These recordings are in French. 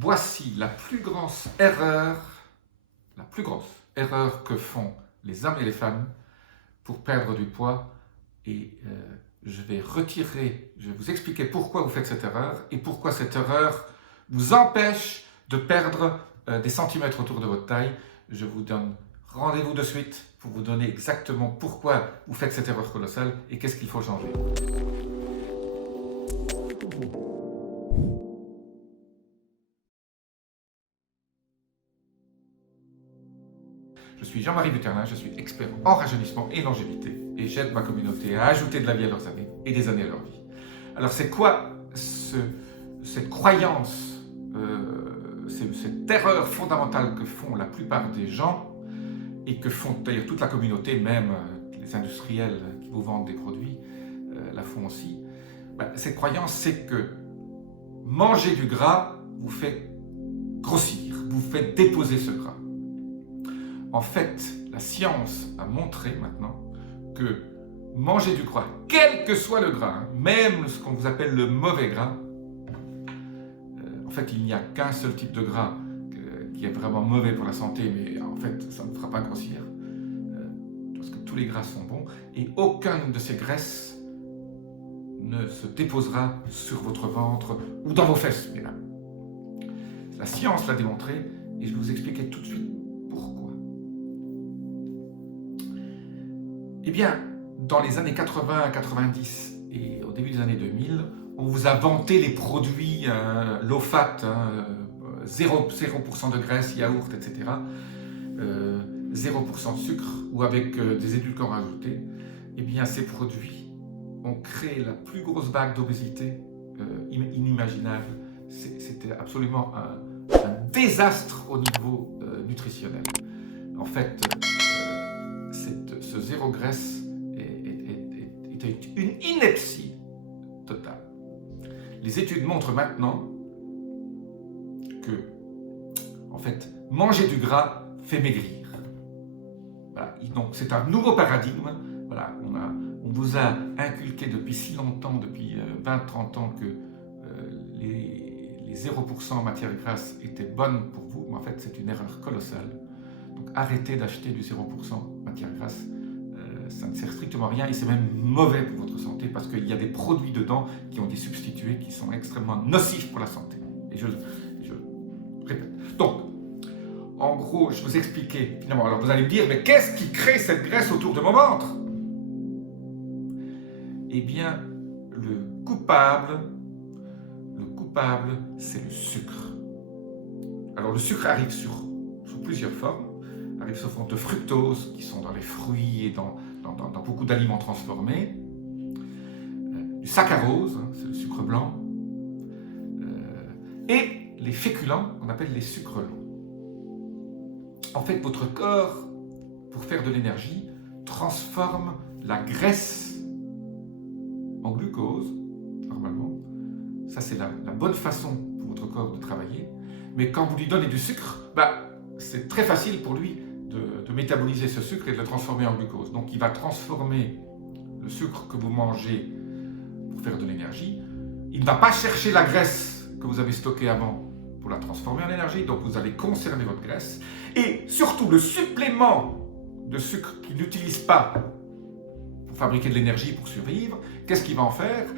Voici la plus grosse erreur que font les hommes et les femmes pour perdre du poids. Et je vais vous expliquer pourquoi vous faites cette erreur et pourquoi cette erreur vous empêche de perdre des centimètres autour de votre taille. Je vous donne rendez-vous de suite pour vous donner exactement pourquoi vous faites cette erreur colossale et qu'est-ce qu'il faut changer. Je suis Jean-Marie Buterlin, je suis expert en rajeunissement et longévité et j'aide ma communauté à ajouter de la vie à leurs années et des années à leur vie. Alors c'est quoi cette croyance, cette erreur fondamentale que font la plupart des gens et que font d'ailleurs toute la communauté, même les industriels qui vous vendent des produits la font aussi. Cette croyance, c'est que manger du gras vous fait grossir, vous fait déposer ce gras. En fait, la science a montré maintenant que manger du gras, quel que soit le gras, même ce qu'on vous appelle le mauvais gras, en fait, il n'y a qu'un seul type de gras qui est vraiment mauvais pour la santé, mais en fait, ça ne vous fera pas grossir, parce que tous les gras sont bons, et aucune de ces graisses ne se déposera sur votre ventre ou dans vos fesses, mesdames. La science l'a démontré, et je vais vous expliquer tout de suite pourquoi. Eh bien, dans les années 80, 90 et au début des années 2000, on vous a vanté les produits low fat, 0% de graisse, yaourt, etc. 0% de sucre ou avec des édulcorants ajoutés. Eh bien, ces produits ont créé la plus grosse vague d'obésité inimaginable. C'était absolument un désastre au niveau nutritionnel. En fait, ce zéro graisse était une ineptie totale. Les études montrent maintenant que, en fait, manger du gras fait maigrir. Voilà. Donc, c'est un nouveau paradigme. Voilà. On vous a inculqué depuis si longtemps, depuis 20-30 ans, que les 0% matière grasse étaient bonnes pour vous, mais en fait, c'est une erreur colossale. Donc, arrêtez d'acheter du 0% matière grasse. Ça ne sert strictement à rien et c'est même mauvais pour votre santé parce qu'il y a des produits dedans qui ont des substitués qui sont extrêmement nocifs pour la santé. Et je répète. Donc, en gros, je vous expliquais finalement. Alors vous allez me dire, mais qu'est-ce qui crée cette graisse autour de mon ventre? Eh bien, le coupable, c'est le sucre. Alors le sucre arrive sous plusieurs formes. Arrive sous forme de fructose, qui sont dans les fruits et dans beaucoup d'aliments transformés. Du saccharose, c'est le sucre blanc. Et les féculents, qu'on appelle les sucres lents. En fait, votre corps, pour faire de l'énergie, transforme la graisse en glucose, normalement. Ça, c'est la bonne façon pour votre corps de travailler. Mais quand vous lui donnez du sucre, c'est très facile pour lui de métaboliser ce sucre et de le transformer en glucose. Donc il va transformer le sucre que vous mangez pour faire de l'énergie. Il ne va pas chercher la graisse que vous avez stockée avant pour la transformer en énergie. Donc vous allez conserver votre graisse. Et surtout le supplément de sucre qu'il n'utilise pas pour fabriquer de l'énergie, pour survivre, qu'est-ce qu'il va en faire?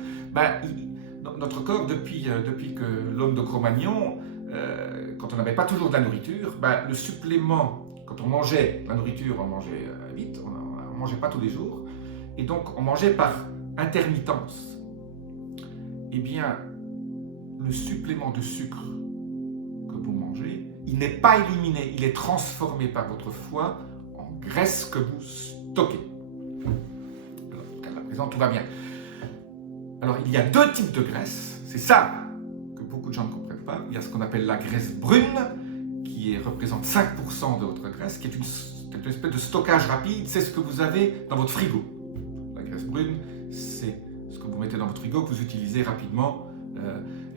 Notre corps, depuis que l'homme de Cro-Magnon, quand on n'avait pas toujours de la nourriture, le supplément, quand on mangeait la nourriture, on mangeait vite, on ne mangeait pas tous les jours, et donc on mangeait par intermittence. Eh bien, le supplément de sucre que vous mangez, il n'est pas éliminé, il est transformé par votre foie en graisse que vous stockez. Alors, jusqu'à présent, tout va bien. Alors, il y a deux types de graisse, c'est ça que beaucoup de gens ne comprennent pas. Il y a ce qu'on appelle la graisse brune, qui représente 5% de votre graisse, qui est une espèce de stockage rapide, c'est ce que vous avez dans votre frigo. La graisse brune, c'est ce que vous mettez dans votre frigo, que vous utilisez rapidement.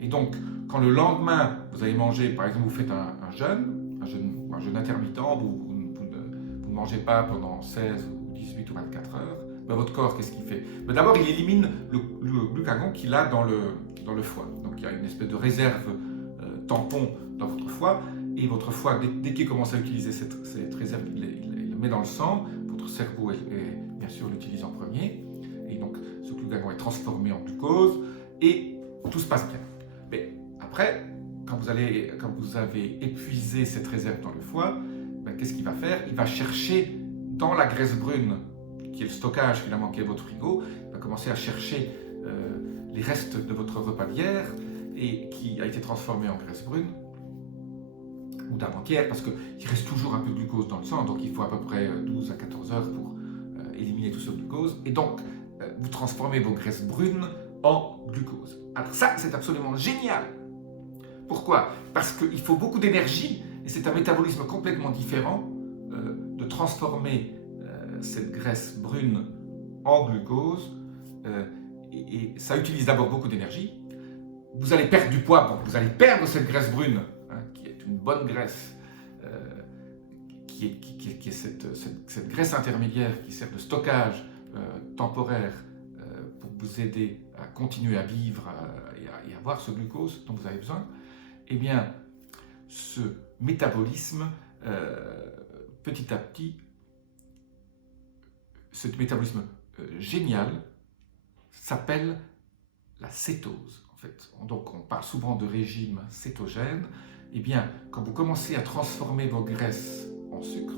Et donc, quand le lendemain, vous allez manger, par exemple, vous faites un jeûne intermittent, vous ne mangez pas pendant 16 ou 18 ou 24 heures, votre corps, qu'est-ce qu'il fait? D'abord, il élimine le glucagon qu'il a dans le foie. Donc, il y a une espèce de réserve tampon dans votre foie, et votre foie, dès qu'il commence à utiliser cette réserve, il le met dans le sang, votre cerveau, bien sûr, l'utilise en premier, et donc ce glucagon est transformé en glucose, et tout se passe bien. Mais après, quand vous avez épuisé cette réserve dans le foie, ben, qu'est-ce qu'il va faire? Il va chercher dans la graisse brune, qui est le stockage finalement, qui est votre frigo, il va commencer à chercher les restes de votre repas d'hier, et qui a été transformé en graisse brune, ou d'avant-hier, parce qu'il reste toujours un peu de glucose dans le sang, donc il faut à peu près 12 à 14 heures pour éliminer tout ce glucose, et donc vous transformez vos graisses brunes en glucose. Alors ça, c'est absolument génial. Pourquoi? Parce qu'il faut beaucoup d'énergie, et c'est un métabolisme complètement différent de transformer cette graisse brune en glucose, et ça utilise d'abord beaucoup d'énergie. Vous allez perdre du poids, bon, vous allez perdre cette graisse brune, qui est une bonne graisse, qui est cette graisse intermédiaire qui sert de stockage temporaire pour vous aider à continuer à vivre et à avoir ce glucose dont vous avez besoin. Eh bien, ce métabolisme, petit à petit, ce métabolisme génial s'appelle la cétose. En fait. Donc, on parle souvent de régime cétogène. Eh bien, quand vous commencez à transformer vos graisses en sucre,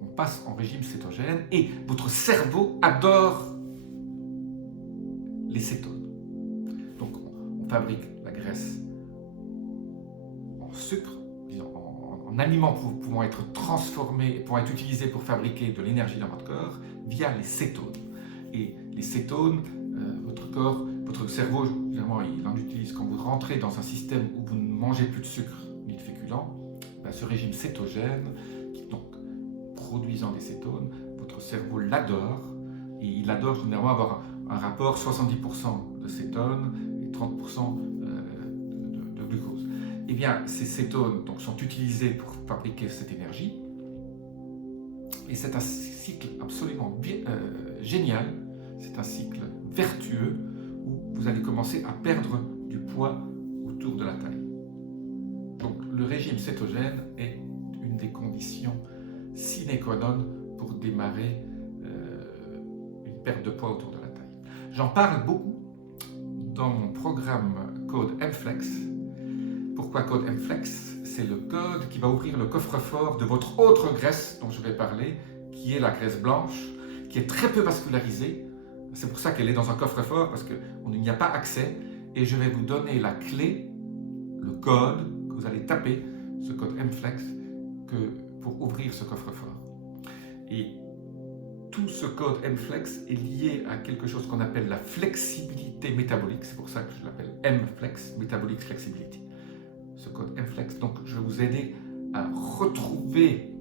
on passe en régime cétogène, et votre cerveau adore les cétones. Donc, on fabrique la graisse en sucre, en aliments pouvant être transformés, pouvant être utilisés pour fabriquer de l'énergie dans votre corps via les cétones. Et les cétones, votre corps, votre cerveau, évidemment, il en utilise quand vous rentrez dans un système où vous ne mangez plus de sucre ni de féculents. Ben, ce régime cétogène, donc produisant des cétones, votre cerveau l'adore, et il adore généralement avoir un rapport 70% de cétones et 30% de glucose. Eh bien, ces cétones donc, sont utilisées pour fabriquer cette énergie, et c'est un cycle absolument génial, c'est un cycle vertueux où vous allez commencer à perdre du poids autour de la taille. Donc le régime cétogène est une des conditions sine qua non pour démarrer une perte de poids autour de la taille. J'en parle beaucoup dans mon programme Code mFlex. Pourquoi Code mFlex? C'est le code qui va ouvrir le coffre-fort de votre autre graisse dont je vais parler, qui est la graisse blanche, qui est très peu vascularisée. C'est pour ça qu'elle est dans un coffre-fort, parce qu'il n'y a pas accès. Et je vais vous donner la clé, le code que vous allez taper, ce code mFlex, pour ouvrir ce coffre-fort. Et tout ce code mFlex est lié à quelque chose qu'on appelle la flexibilité métabolique. C'est pour ça que je l'appelle mFlex, Metabolic Flexibility. Ce code mFlex, donc je vais vous aider à retrouver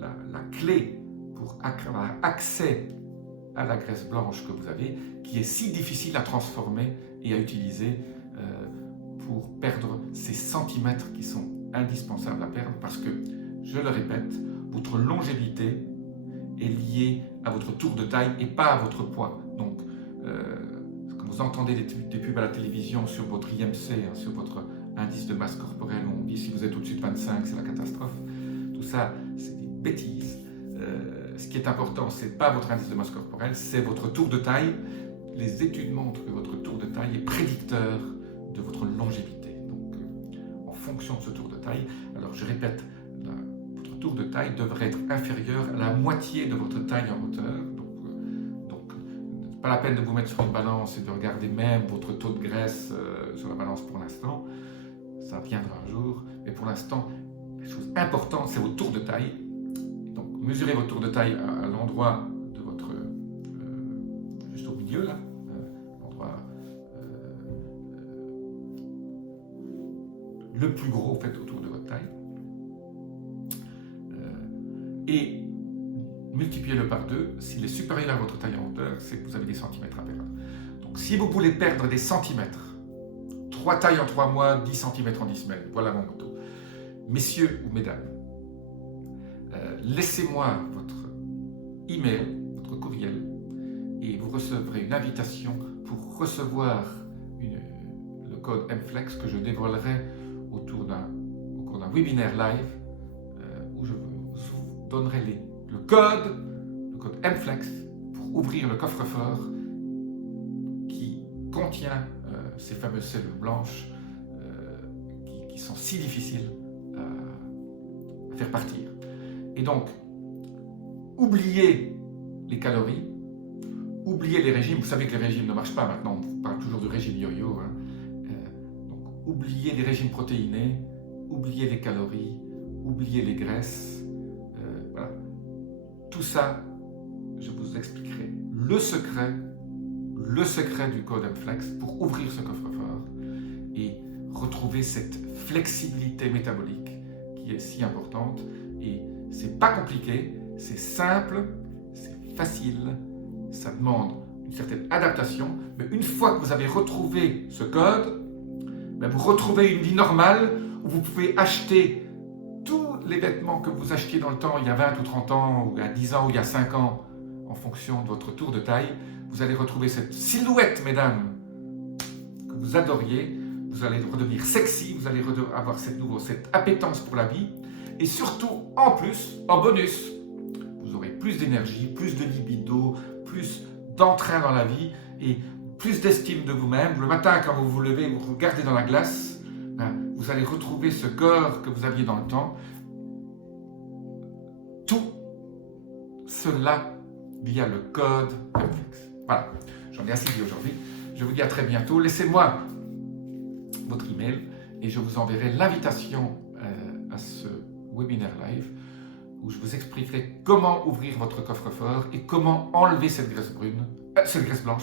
la clé pour avoir accès à la graisse blanche que vous avez, qui est si difficile à transformer et à utiliser pour perdre ces centimètres qui sont indispensables à perdre, parce que, je le répète, votre longévité est liée à votre tour de taille et pas à votre poids. Donc, quand vous entendez des pubs à la télévision sur votre IMC, sur votre indice de masse corporelle, où on dit si vous êtes au-dessus de 25, c'est la catastrophe, tout ça, c'est des bêtises. Ce qui est important, ce n'est pas votre indice de masse corporelle, c'est votre tour de taille. Les études montrent que votre tour de taille est prédicteur de votre longévité. Donc, en fonction de ce tour de taille, alors je répète, votre tour de taille devrait être inférieur à la moitié de votre taille en hauteur. Donc pas la peine de vous mettre sur une balance et de regarder même votre taux de graisse sur la balance pour l'instant. Ça viendra un jour, mais pour l'instant, la chose importante, c'est votre tour de taille. Donc, mesurez votre tour de taille à l'endroit de votre, juste au milieu là, l'endroit le plus gros en fait autour de votre taille, et multipliez-le par 2. S'il est supérieur à votre taille en hauteur, c'est que vous avez des centimètres à perdre. Donc, si vous voulez perdre des centimètres, 3 tailles en 3 mois, 10 cm en 10 semaines. Voilà mon motto. Messieurs ou mesdames, laissez-moi votre email, votre courriel, et vous recevrez une invitation pour recevoir le code MFlex que je dévoilerai au cours d'un webinaire live où je vous donnerai le code MFlex pour ouvrir le coffre-fort qui contient ces fameuses cellules blanches qui sont si difficiles à faire partir. Et donc, oubliez les calories, oubliez les régimes. Vous savez que les régimes ne marchent pas maintenant, on parle toujours du régime yo-yo. Hein. Donc, oubliez les régimes protéinés, oubliez les calories, oubliez les graisses. Voilà. Tout ça, je vous expliquerai le secret du code MFlex pour ouvrir ce coffre-fort et retrouver cette flexibilité métabolique qui est si importante. Et c'est pas compliqué, c'est simple, c'est facile, ça demande une certaine adaptation, mais une fois que vous avez retrouvé ce code, vous retrouvez une vie normale où vous pouvez acheter tous les vêtements que vous achetiez dans le temps, il y a 20 ou 30 ans, ou il y a 10 ans, ou il y a 5 ans, en fonction de votre tour de taille. Vous allez retrouver cette silhouette, mesdames, que vous adoriez. Vous allez redevenir sexy, vous allez avoir cette appétence pour la vie. Et surtout, en plus, en bonus, vous aurez plus d'énergie, plus de libido, plus d'entrain dans la vie et plus d'estime de vous-même. Le matin, quand vous vous levez, vous regardez dans la glace, vous allez retrouver ce corps que vous aviez dans le temps. Tout cela via le code MFlex. Voilà, j'en ai assez dit aujourd'hui. Je vous dis à très bientôt. Laissez-moi votre email et je vous enverrai l'invitation à ce webinaire live où je vous expliquerai comment ouvrir votre coffre-fort et comment enlever cette graisse blanche,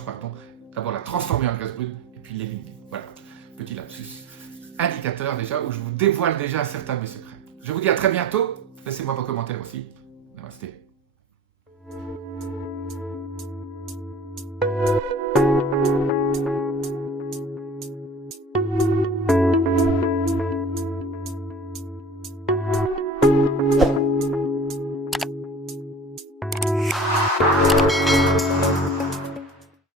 d'abord la transformer en graisse brune et puis l'éliminer. Voilà, petit lapsus indicateur déjà où je vous dévoile déjà certains de mes secrets. Je vous dis à très bientôt. Laissez-moi vos commentaires aussi. Namasté.